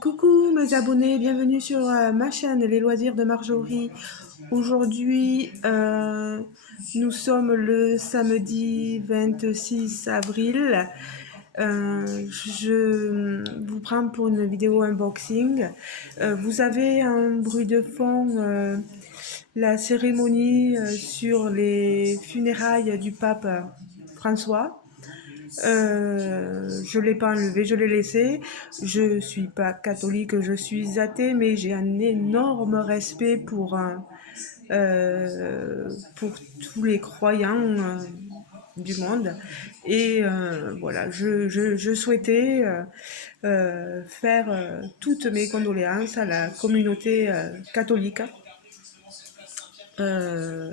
Coucou mes abonnés, bienvenue sur ma chaîne Les Loisirs de Marjorie. Aujourd'hui, nous sommes le samedi 26 avril. Je vous prends pour une vidéo unboxing. Vous avez un bruit de fond, la cérémonie sur les funérailles du pape François. Je l'ai pas enlevé, je l'ai laissé. Je suis pas catholique, je suis athée, mais j'ai un énorme respect pour tous les croyants du monde. Et voilà, je souhaitais faire toutes mes condoléances à la communauté catholique, euh,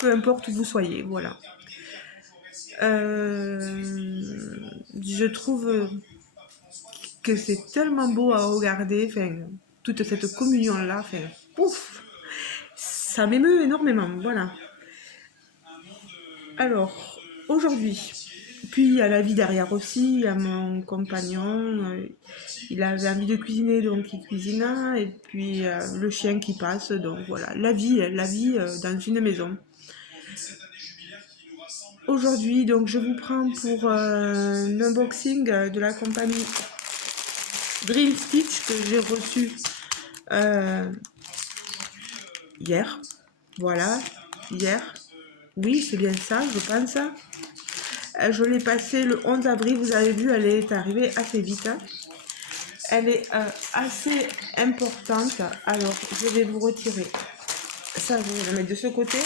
peu importe où vous soyez, voilà. Je trouve que c'est tellement beau à regarder, enfin, toute cette communion-là, enfin, ouf, ça m'émeut énormément, voilà. Alors, aujourd'hui, puis il y a la vie derrière aussi, il y a mon compagnon, il avait envie de cuisiner, donc il cuisina, et puis le chien qui passe, donc voilà, la vie dans une maison. Aujourd'hui, donc je vous prends pour un unboxing de la compagnie Dream Stitch que j'ai reçu hier. Voilà, hier. Oui, c'est bien ça, je pense. Je l'ai passée le 11 avril, vous avez vu, elle est arrivée assez vite. Elle est assez importante. Alors, je vais vous retirer ça, je vais la mettre de ce côté.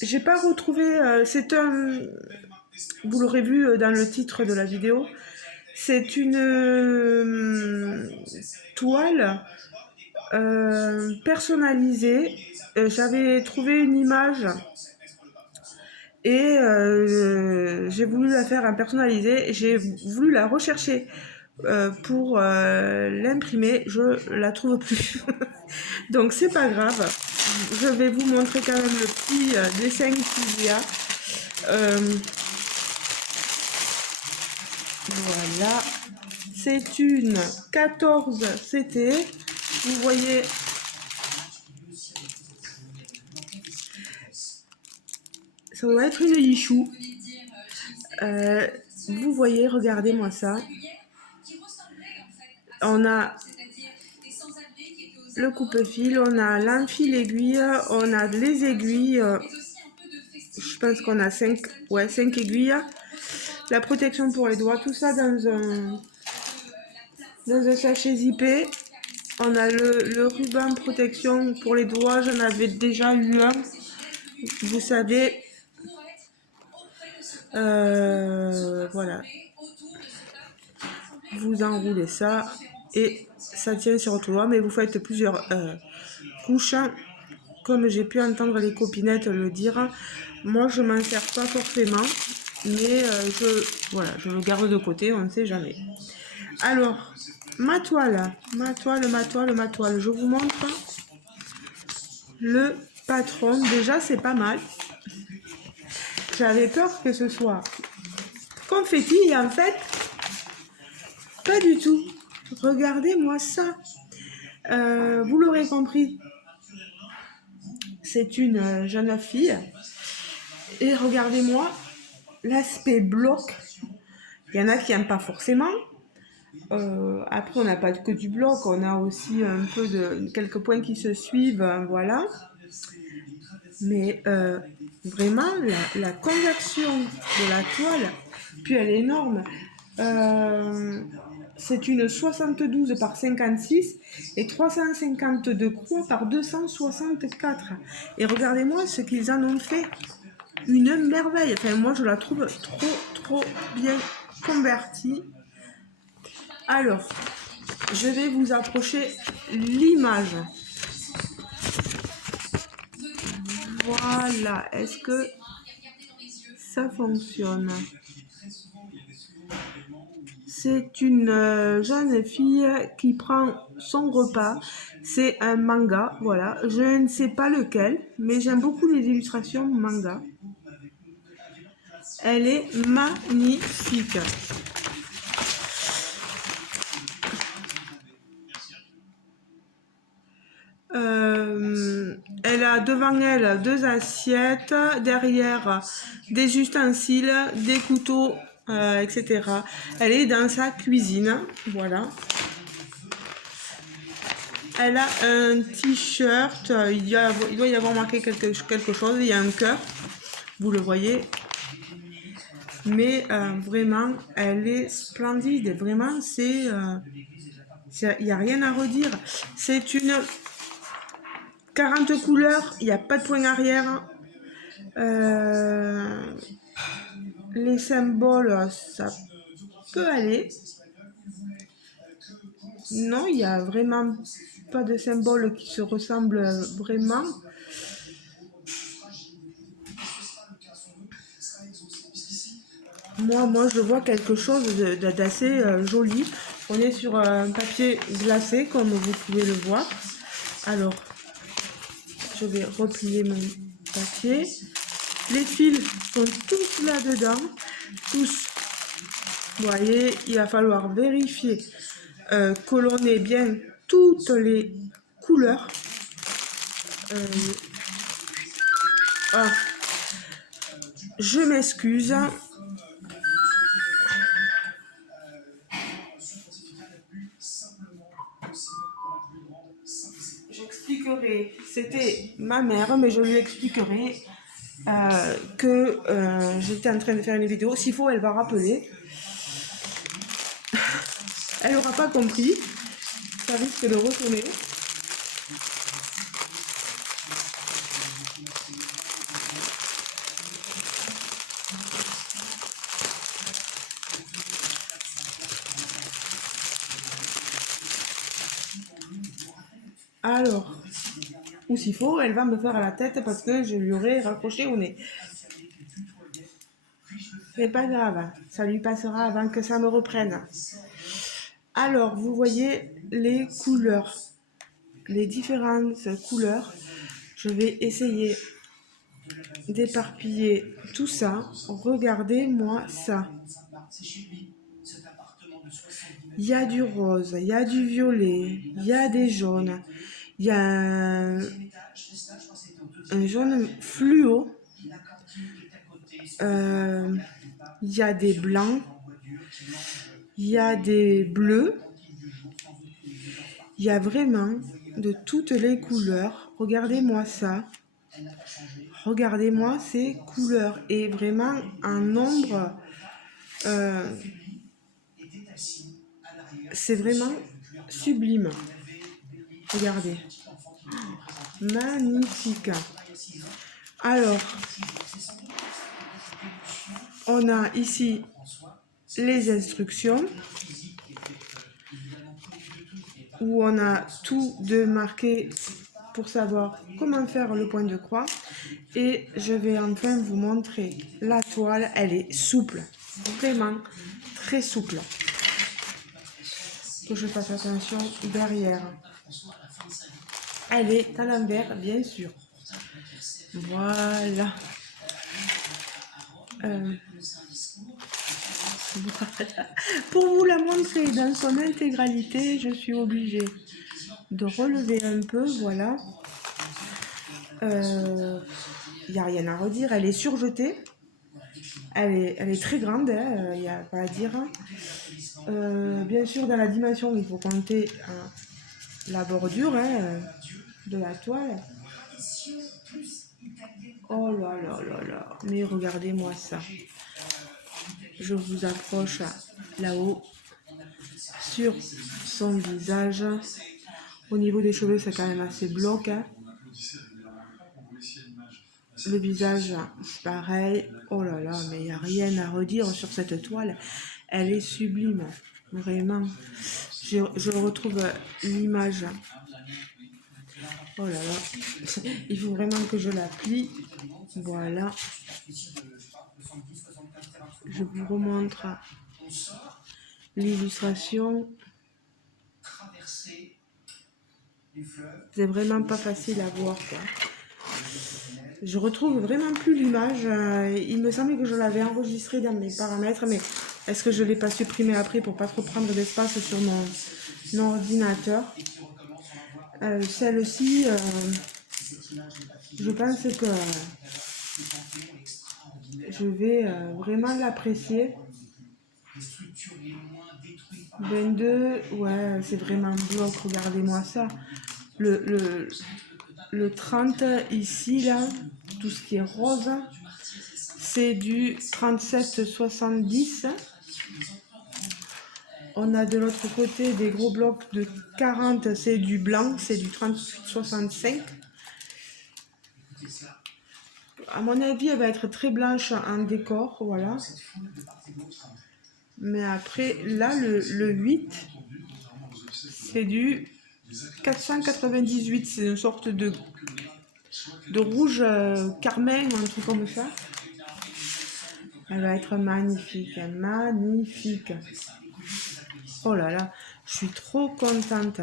J'ai pas retrouvé, c'est un, vous l'aurez vu dans le titre de la vidéo, c'est une toile personnalisée. J'avais trouvé une image et j'ai voulu la faire en personnalisée. J'ai voulu la rechercher pour l'imprimer. Je la trouve plus. Donc c'est pas grave. Je vais vous montrer quand même le petit dessin qu'il y a. Voilà. C'est une 14 CT. Vous voyez, ça doit être une Yichou. Vous voyez, regardez-moi ça. On a le coupe-fil, on a l'enfil aiguille, on a les aiguilles. Je pense qu'on a 5 aiguilles. La protection pour les doigts, tout ça dans un sachet zippé. On a le ruban protection pour les doigts, j'en avais déjà eu un. Vous savez, voilà. Vous enroulez ça et ça tient sur votre doigt, mais vous faites plusieurs couches. Comme j'ai pu entendre les copinettes le dire, moi je m'en sers pas forcément, mais je le garde de côté, on ne sait jamais. Alors, ma toile, je vous montre le patron. Déjà c'est pas mal. J'avais peur que ce soit confetti et en fait, pas du tout. Regardez-moi ça. Vous l'aurez compris, c'est une jeune fille. Et regardez-moi l'aspect bloc. Il y en a qui n'aiment pas forcément. Après, on n'a pas que du bloc, on a aussi un peu de quelques points qui se suivent, voilà. Mais vraiment, la conversion de la toile, puis elle est énorme. C'est une 72 par 56 et 352 croix par 264. Et regardez-moi ce qu'ils en ont fait. Une merveille. Enfin, moi, je la trouve trop bien convertie. Alors, je vais vous approcher l'image. Voilà. Est-ce que ça fonctionne? C'est une jeune fille qui prend son repas. C'est un manga, voilà. Je ne sais pas lequel, mais j'aime beaucoup les illustrations manga. Elle est magnifique. devant elle 2 assiettes, derrière des ustensiles, des couteaux, etc. Elle est dans sa cuisine, voilà. Elle a un t-shirt, il doit y avoir marqué quelque chose, il y a un cœur, vous le voyez. Mais vraiment, elle est splendide, vraiment, il n'y a rien à redire. C'est une 40 couleurs, il n'y a pas de point arrière. Les symboles, ça peut aller. Non, il n'y a vraiment pas de symbole qui se ressemble vraiment. Moi, je vois quelque chose d'assez joli. On est sur un papier glacé, comme vous pouvez le voir. Alors, je vais replier mon papier. Les fils sont tous là-dedans. Tous. Vous voyez, il va falloir vérifier que l'on ait bien toutes les couleurs. Je m'excuse. J'expliquerai, c'était ma mère, mais je lui expliquerai que j'étais en train de faire une vidéo. S'il faut, elle va rappeler. Elle n'aura pas compris. Ça risque de retourner. Alors, ou s'il faut, elle va me faire à la tête parce que je lui aurais raccroché au nez. C'est pas grave, ça lui passera avant que ça me reprenne. Alors, vous voyez les couleurs, les différentes couleurs. Je vais essayer d'éparpiller tout ça. Regardez-moi ça. Il y a du rose, il y a du violet, il y a des jaunes, il y a un jaune fluo, il y a des blancs, il y a des bleus, il y a vraiment de toutes les couleurs. Regardez-moi ça. Regardez-moi ces couleurs et vraiment un nombre. C'est vraiment sublime. Regardez. Magnifique. Alors, on a ici les instructions où on a tout de marqué pour savoir comment faire le point de croix. Et je vais enfin vous montrer la toile. Elle est souple, vraiment très souple. Que je fasse attention derrière. Elle est à l'envers, bien sûr. Voilà. Voilà. Pour vous la montrer dans son intégralité, je suis obligée de relever un peu, voilà. Il n'y a rien à redire, elle est surjetée. Elle est très grande, il n'y a pas à dire. Bien sûr, dans la dimension, il faut compter la bordure de la toile. Oh là là là là, mais regardez-moi ça. Je vous approche là-haut sur son visage. Au niveau des cheveux, c'est quand même assez bloc. Le visage, c'est pareil. Oh là là, mais il n'y a rien à redire sur cette toile. Elle est sublime, vraiment. Je retrouve l'image. Oh là là, il faut vraiment que je la plie. Voilà. Je vous remontre l'illustration. C'est vraiment pas facile à voir, quoi. Je retrouve vraiment plus l'image. Il me semblait que je l'avais enregistrée dans mes paramètres, mais est-ce que je ne l'ai pas supprimé après pour pas trop prendre d'espace sur mon ordinateur. Celle-ci, Je pense que je vais vraiment l'apprécier. 22, ouais, c'est vraiment un bloc, regardez-moi ça. Le 30 ici, là, tout ce qui est rose, c'est du 37,70. On a de l'autre côté des gros blocs de 40, c'est du blanc, c'est du 38,65. À mon avis, elle va être très blanche en décor, voilà. Mais après, là, le 8, c'est du 498. C'est une sorte de rouge carmin ou un truc comme ça. Elle va être magnifique, magnifique. Oh là là, je suis trop contente.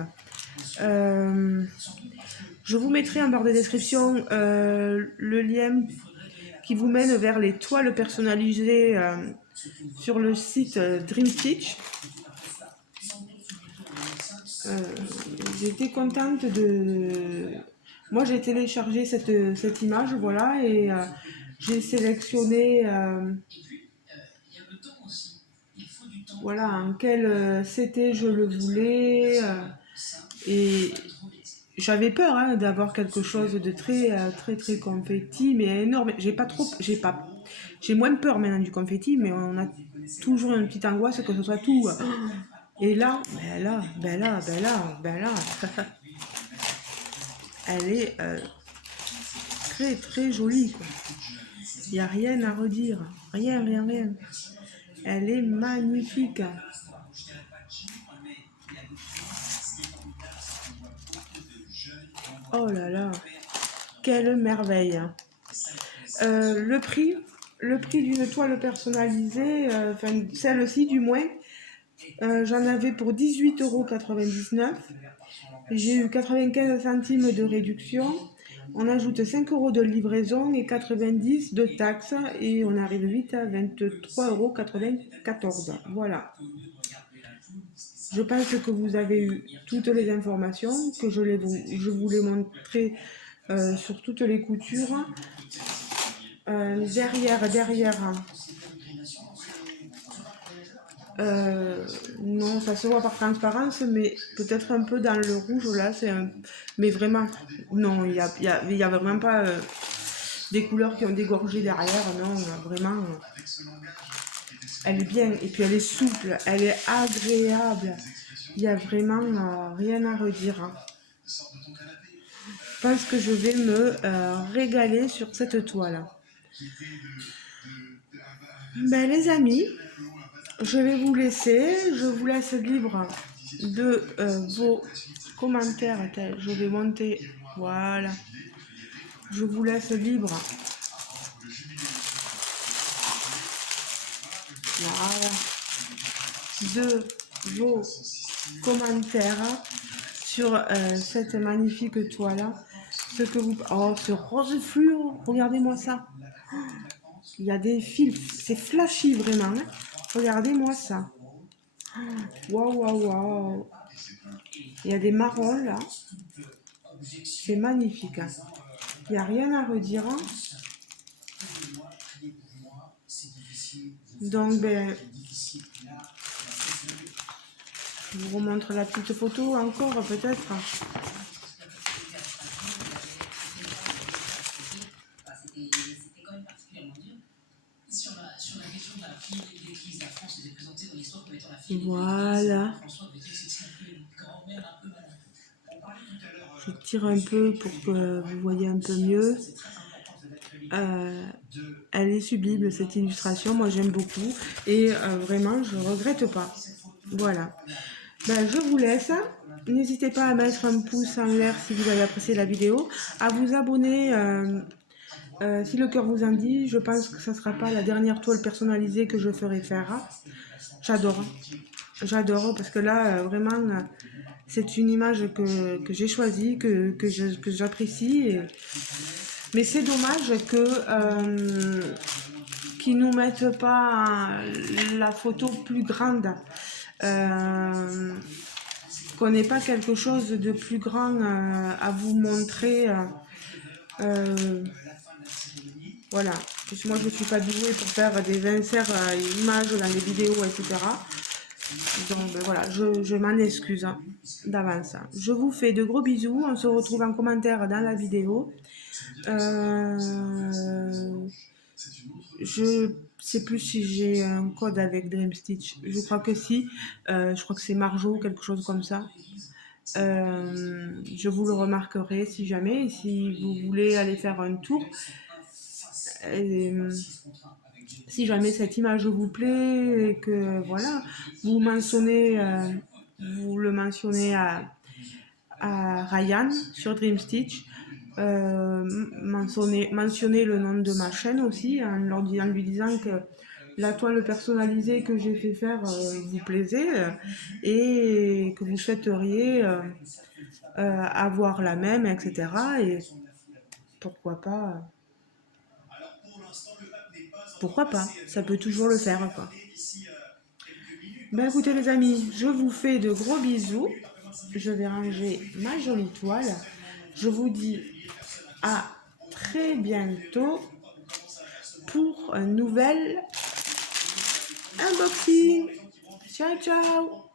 Je vous mettrai en barre de description le lien qui vous mène vers les toiles personnalisées sur le site Dream Stitch. J'étais contente de... Moi, j'ai téléchargé cette image, voilà, et j'ai sélectionné... voilà, en quel CT je le voulais. Et j'avais peur d'avoir quelque chose de très confetti, mais énorme. J'ai moins peur maintenant du confetti, mais on a toujours une petite angoisse que ce soit tout. Et là, elle est très jolie, quoi. Il n'y a rien à redire. Rien. Elle est magnifique. Oh là là, quelle merveille. Le prix d'une toile personnalisée, enfin celle-ci du moins, j'en avais pour 18,99 €. J'ai eu 95 centimes de réduction. On ajoute 5 € de livraison et 90 de taxes et on arrive vite à 23,94 €. Voilà. Je pense que vous avez eu toutes les informations, que je vous les montrer sur toutes les coutures. Derrière, non, ça se voit par transparence, mais peut-être un peu dans le rouge là, mais vraiment, non, il y a vraiment pas des couleurs qui ont dégorgé derrière, non, vraiment, elle est bien, et puis elle est souple, elle est agréable, il n'y a vraiment rien à redire. Je pense que je vais me régaler sur cette toile. Ben, les amis, je vais vous laisser. Je vous laisse libre de vos commentaires. Attends, je vais monter. Voilà. Je vous laisse libre. Voilà. De vos commentaires sur cette magnifique toile. Ce que vous... Oh, ce rose fluo. Regardez-moi ça. Il y a des fils. C'est flashy vraiment. Regardez-moi ça. Waouh. Il y a des marrons là. C'est magnifique. Il n'y a rien à redire. Donc, ben, je vous remontre la petite photo encore peut-être. Voilà. Je tire un peu pour que vous voyez un peu mieux. Elle est sublime cette illustration, moi j'aime beaucoup et vraiment je regrette pas. Voilà. Ben, je vous laisse. N'hésitez pas à mettre un pouce en l'air si vous avez apprécié la vidéo, à vous abonner si le cœur vous en dit. Je pense que ça ne sera pas la dernière toile personnalisée que je ferai faire. J'adore parce que là vraiment c'est une image que j'ai choisie, que j'apprécie. Mais c'est dommage qu'ils nous mettent pas la photo plus grande. Qu'on n'ait pas quelque chose de plus grand à vous montrer Euh, voilà. Parce que moi, je ne suis pas douée pour faire des inserts images dans les vidéos, etc. Donc voilà, je m'en excuse hein, d'avance. Je vous fais de gros bisous. On se retrouve en commentaire dans la vidéo. Je sais plus si j'ai un code avec Dream Stitch. Je crois que si. Je crois que c'est Marjo, quelque chose comme ça. Je vous le remarquerai si jamais. Et si vous voulez aller faire un tour, euh, si jamais cette image vous plaît et que voilà, vous mentionnez, vous le mentionnez à Ryan sur Dream Stitch. Mentionner le nom de ma chaîne aussi en lui disant que la toile personnalisée que j'ai fait faire vous plaisait et que vous souhaiteriez avoir la même, etc. Et pourquoi pas, pourquoi pas, ça peut toujours le faire quoi. Ben écoutez les amis, je vous fais de gros bisous. Je vais ranger ma jolie toile. Je vous dis à très bientôt pour un nouvel unboxing. Ciao ciao.